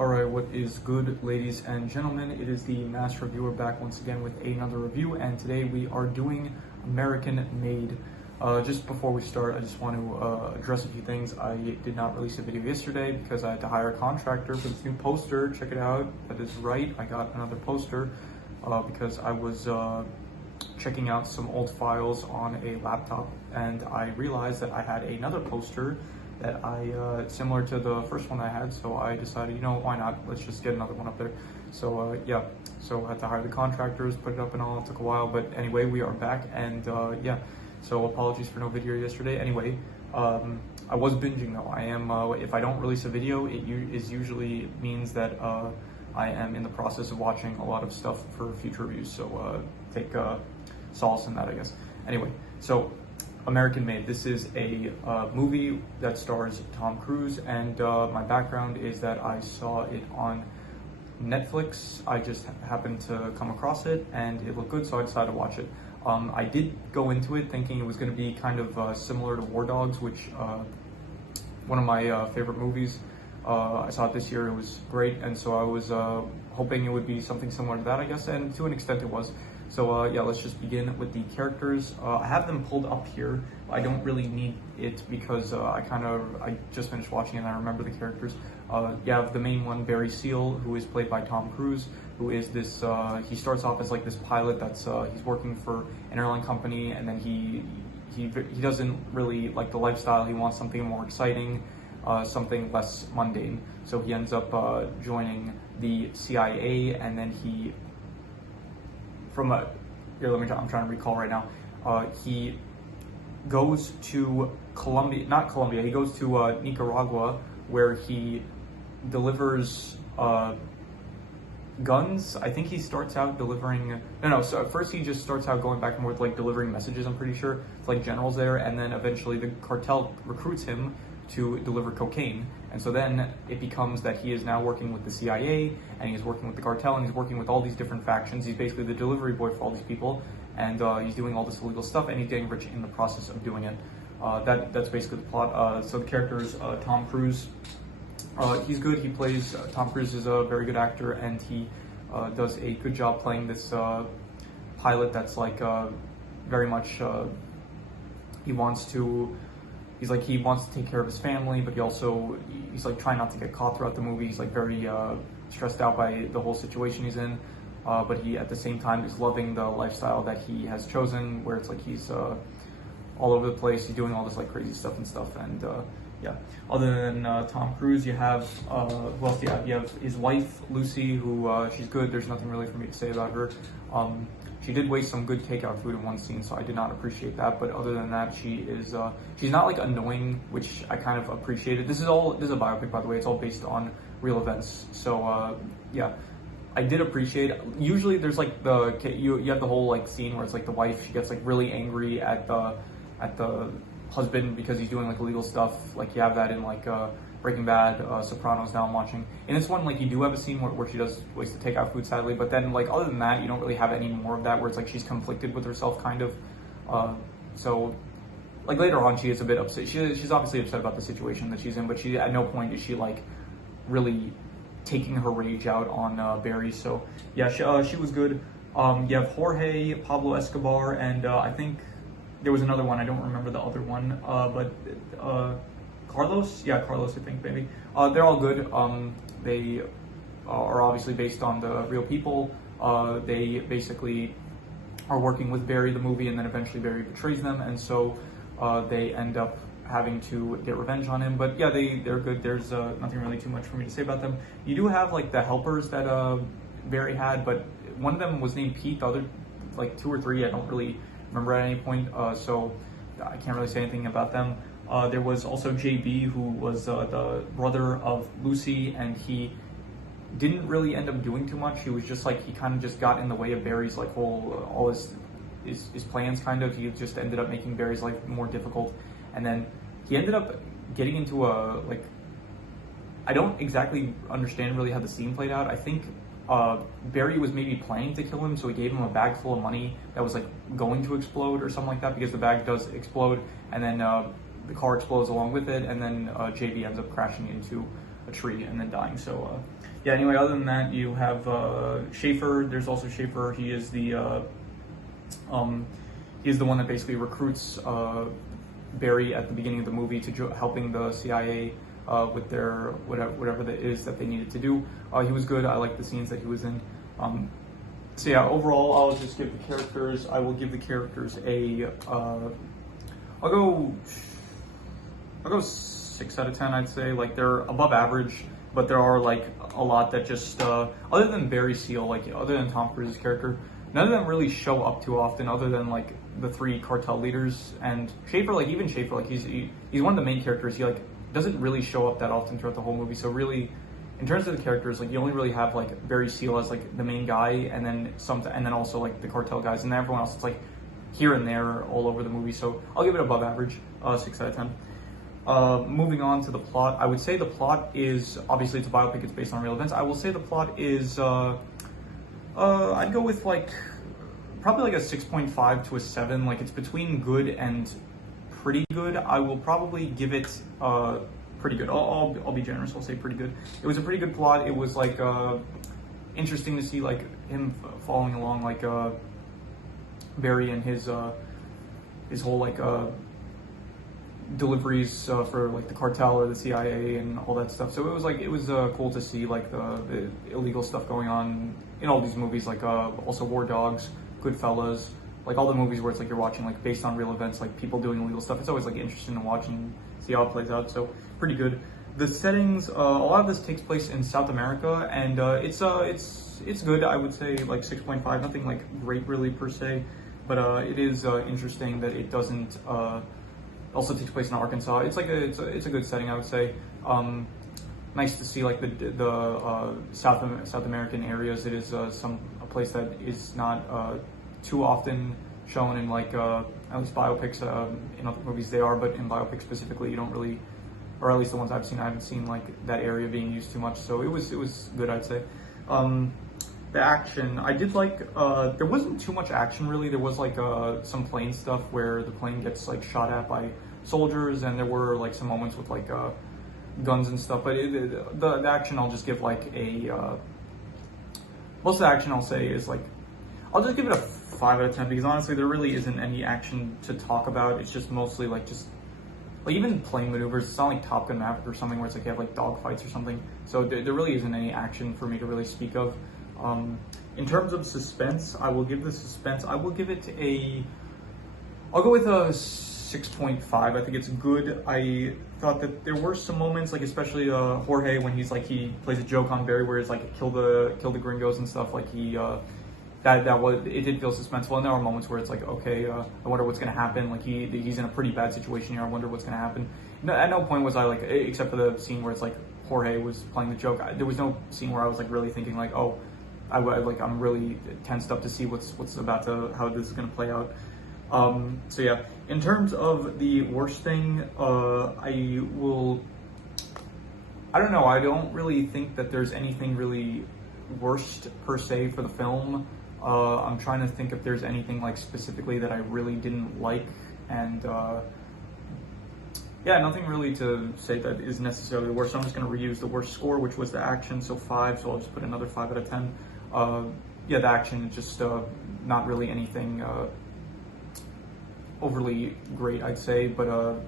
Alright, what is good, ladies and gentlemen? It is the Mass Reviewer back once again with another review, and today we are doing American Made. Just before we start, I just want to address a few things. I did not release a video yesterday because I had to hire a contractor for this new poster. Check it out. That is right, I got another poster because I was checking out some old files on a laptop, and I realized that I had another poster that similar to the first one I had, so I decided, you know, why not? Let's just get another one up there. So yeah, so I had to hire the contractors, put it up and all. It took a while, but anyway, we are back, and yeah, so apologies for no video yesterday. Anyway, I was binging though. I am, if I don't release a video, it usually means that I am in the process of watching a lot of stuff for future reviews, so take solace in that, I guess. Anyway, so American Made. This is a movie that stars Tom Cruise, and my background is that I saw it on Netflix. I just happened to come across it, and it looked good, so I decided to watch it. I did go into it thinking it was going to be kind of similar to War Dogs, which one of my favorite movies. I saw it this year. It was great, and so I was hoping it would be something similar to that, I guess, and to an extent it was. So yeah, let's just begin with the characters. I have them pulled up here. I don't really need it because I just finished watching it and I remember the characters. You have the main one, Barry Seal, who is played by Tom Cruise, who is this, he starts off as like this pilot that's, he's working for an airline company, and then he doesn't really like the lifestyle. He wants something more exciting, something less mundane. So he ends up joining the CIA, and then he, I'm trying to recall right now. He goes to he goes to Nicaragua, where he delivers guns. I think he starts out delivering, so at first he just starts out going back and forth, like delivering messages, I'm pretty sure. It's like generals there, and then eventually the cartel recruits him to deliver cocaine. And so then it becomes that he is now working with the CIA, and he's working with the cartel, and he's working with all these different factions. He's basically the delivery boy for all these people, and he's doing all this illegal stuff, and he's getting rich in the process of doing it. That's basically the plot. So the character is Tom Cruise. He's good. Tom Cruise is a very good actor, and he does a good job playing this pilot that's like very much, he wants to take care of his family, but he's like trying not to get caught throughout the movie. He's like very stressed out by the whole situation he's in, but he at the same time is loving the lifestyle that he has chosen, where it's like he's all over the place. He's doing all this like crazy stuff, and yeah. Other than Tom Cruise, you have who else do you have? You have his wife Lucy, who she's good. There's nothing really for me to say about her. She did waste some good takeout food in one scene, so I did not appreciate that. But other than that, she's not like annoying, which I kind of appreciated. This is a biopic, by the way. It's all based on real events. So yeah, I did appreciate it. Usually there's like you have the whole like scene where it's like the wife, she gets like really angry at the husband because he's doing like illegal stuff. Like you have that in like Breaking Bad, Sopranos. Now I'm watching, and this one, like, you do have a scene where she does waste the takeout food, sadly, but then like other than that, you don't really have any more of that, where it's like she's conflicted with herself, kind of. So like later on, she is a bit upset. She's obviously upset about the situation that she's in, but she at no point is she like really taking her rage out on Barry. So yeah, she was good. You have Jorge, Pablo Escobar, and I think there was another one. I don't remember the other one, but Carlos, I think maybe. They're all good. They are obviously based on the real people. They basically are working with Barry, the movie, and then eventually Barry betrays them, and so they end up having to get revenge on him. But yeah, they're good. There's nothing really too much for me to say about them. You do have like the helpers that Barry had, but one of them was named Pete. The other, like 2 or 3, I don't really remember at any point. So I can't really say anything about them. There was also JB, who was the brother of Lucy, and he didn't really end up doing too much. He was just like, he kind of just got in the way of Barry's like all his plans, kind of. He just ended up making Barry's life more difficult, and then he ended up getting into I don't exactly understand really how the scene played out. I think Barry was maybe planning to kill him, so he gave him a bag full of money that was like going to explode or something like that, because the bag does explode, and then the car explodes along with it, and then JB ends up crashing into a tree and then dying. So yeah. Anyway, other than that, you have Schaefer. There's also Schaefer. He is the one that basically recruits Barry at the beginning of the movie to helping the CIA with their whatever that is that they needed to do. He was good. I like the scenes that he was in. So yeah, overall, I'll just give the characters. I will give the characters a. I'll go 6 out of 10. I'd say like they're above average, but there are like a lot that just other than Barry Seal, like other than Tom Cruise's character, none of them really show up too often. Other than like the 3 cartel leaders and Schaefer, like even Schaefer, like he's one of the main characters. He like doesn't really show up that often throughout the whole movie. So really, in terms of the characters, like you only really have like Barry Seal as like the main guy, and then also like the cartel guys, and then everyone else is like here and there all over the movie. So I'll give it above average, 6 out of 10. Moving on to the plot, I would say the plot is, obviously it's a biopic, it's based on real events. I will say the plot is, I'd go with like, probably like a 6.5 to a 7. Like it's between good and pretty good. I will probably give it, pretty good. I'll be generous, I'll say pretty good. It was a pretty good plot. It was like, interesting to see like him following along like, Barry and his whole like, deliveries for like the cartel or the CIA and all that stuff. So it was cool to see like the illegal stuff going on in all these movies, like also War Dogs, Goodfellas, like all the movies where it's like you're watching like based on real events, like people doing illegal stuff. It's always like interesting to watch and see how it plays out. So pretty good. The settings, a lot of this takes place in South America, and it's good. I would say like 6.5, nothing like great really per se, but it is interesting that it doesn't. Also takes place in Arkansas. It's like it's a good setting, I would say. Nice to see like the South American areas. It is a place that is not too often shown in like at least biopics. In other movies they are, but in biopics specifically, you don't really, or at least the ones I've seen, I haven't seen like that area being used too much. So it was good, I'd say. The action, I did like, there wasn't too much action really. There was like some plane stuff where the plane gets like shot at by soldiers, and there were like some moments with like guns and stuff, but the action I'll just give like a, most of the action I'll say is like, I'll just give it a 5 out of 10 because honestly there really isn't any action to talk about. It's just mostly like like even plane maneuvers. It's not like Top Gun Maverick or something where it's like you have like dogfights or something. So there really isn't any action for me to really speak of. In terms of suspense, I will give it I'll go with a 6.5. I think it's good. I thought that there were some moments, like especially Jorge, when he's like, he plays a joke on Barry where it's like kill the gringos and stuff, like he it did feel suspenseful, and there were moments where it's like, okay, I wonder what's gonna happen, like he's in a pretty bad situation here, I wonder what's gonna happen. No, at no point was I like, except for the scene where it's like Jorge was playing the joke, there was no scene where I was like really thinking like, oh, I'm really tensed up to see what's about to, how this is gonna play out. So yeah, in terms of the worst thing, I don't know, I don't really think that there's anything really worst per se for the film. I'm trying to think if there's anything like specifically that I really didn't like, and yeah, nothing really to say that is necessarily the worst. So I'm just going to reuse the worst score, which was the action, so 5, so I'll just put another 5 out of 10. Yeah, the action, just not really anything overly great, I'd say, but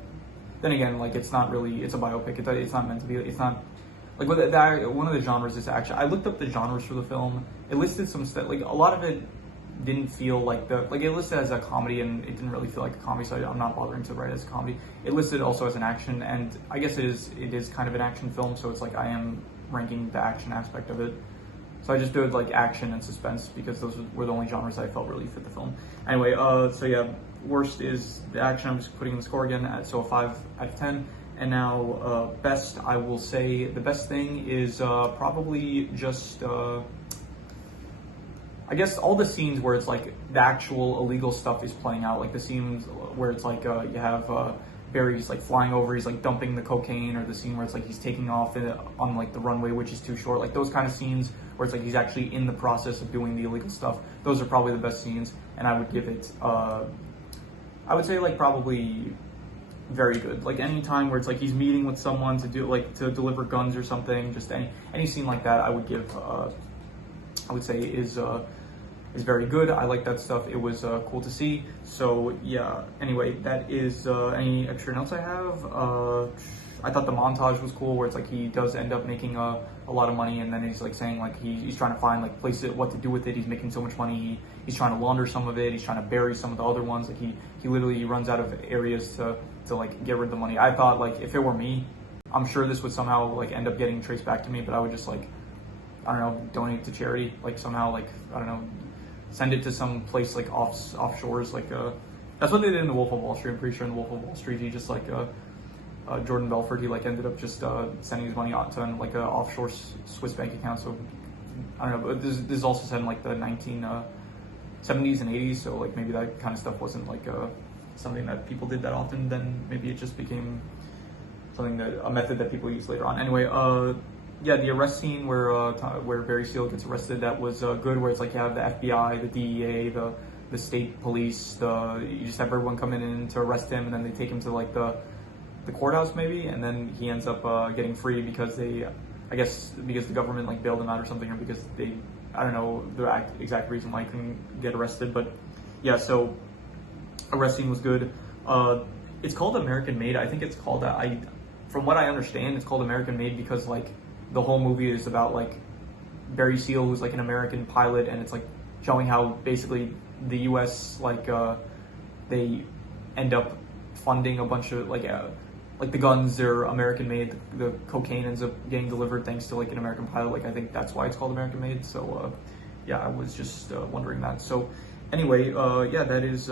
then again, like it's not really, it's a biopic, it's not meant to be, it's not, like with that, one of the genres is action. I looked up the genres for the film, it listed some stuff, like a lot of it didn't feel like it listed as a comedy, and it didn't really feel like a comedy, so I'm not bothering to write it as a comedy. It listed also as an action, and I guess it is kind of an action film, so it's like I am ranking the action aspect of it. So I just did like action and suspense because those were the only genres I felt really fit the film. Anyway, so yeah, worst is the action. I'm just putting in the score again, so a 5 out of 10. And now best, I will say the best thing is probably just, I guess all the scenes where it's like the actual illegal stuff is playing out, like the scenes where it's like you have Barry's like flying over, he's like dumping the cocaine, or the scene where it's like he's taking off on like the runway, which is too short, like those kind of scenes where it's like he's actually in the process of doing the illegal stuff. Those are probably the best scenes, and I would give it, I would say like probably very good. Like any time where it's like he's meeting with someone to do like to deliver guns or something, just any scene like that, I would give I would say is very good. I like that stuff. It was cool to see. So yeah. Anyway, that is any extra notes I have. I thought the montage was cool, where it's like he does end up making a lot of money, and then he's like saying like he's trying to find like places what to do with it. He's making so much money. He's trying to launder some of it. He's trying to bury some of the other ones. Like he literally runs out of areas to like get rid of the money. I thought like if it were me, I'm sure this would somehow like end up getting traced back to me, but I would just like, I don't know, donate it to charity, like somehow, like, I don't know, send it to some place like offshores, like that's what they did in The Wolf of Wall Street. I'm pretty sure in The Wolf of Wall Street, he just like Jordan Belfort, he like ended up just sending his money out to like a offshore Swiss bank account. So I don't know, but this is also said in like the 1970s and 80s, so like maybe that kind of stuff wasn't like something that people did that often. Then maybe it just became something that a method that people use later on. Anyway, yeah, the arrest scene where Barry Seal gets arrested, that was good. Where it's like you have the FBI, the DEA, the state police, you just have everyone coming in to arrest him, and then they take him to like the courthouse maybe, and then he ends up getting free because I guess because the government like bailed him out or something, or because I don't know the exact reason why he couldn't get arrested, but yeah. So arrest scene was good. It's called American Made. I think it's called that. From what I understand, it's called American Made because like the whole movie is about like Barry Seal, who's like an American pilot, and it's like showing how basically the U.S. like they end up funding a bunch of like the guns are American made, the cocaine ends up getting delivered thanks to like an American pilot. Like I think that's why it's called American Made. So yeah, I was just wondering that. So anyway, yeah, that is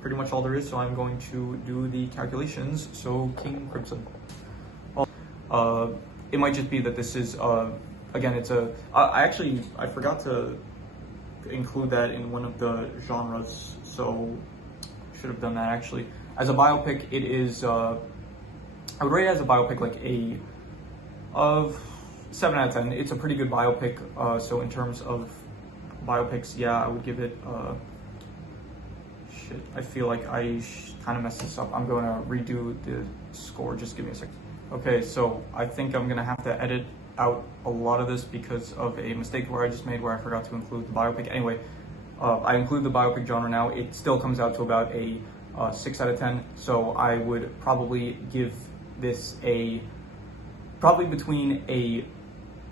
pretty much all there is. So I'm going to do the calculations. So King Crimson. It might just be that this is again, it's I forgot to include that in one of the genres, so should have done that actually. As a biopic, it is I would rate it as a biopic like a 7 out of 10. It's a pretty good biopic. So in terms of biopics, yeah, I would give it shit. I feel like I kind of messed this up. I'm going to redo the score. Just give me a second. Okay, so I think I'm gonna have to edit out a lot of this because of a mistake where I just made where I forgot to include the biopic. Anyway, I include the biopic genre now. It still comes out to about a 6 out of 10. So I would probably give this probably between a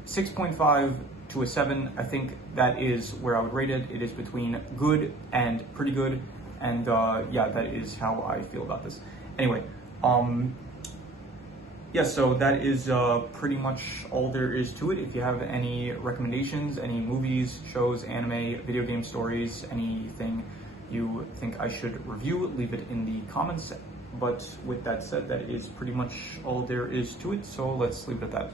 6.5 to a 7. I think that is where I would rate it. It is between good and pretty good. And yeah, that is how I feel about this. Anyway, yeah, so that is pretty much all there is to it. If you have any recommendations, any movies, shows, anime, video game stories, anything you think I should review, leave it in the comments. But with that said, that is pretty much all there is to it. So let's leave it at that.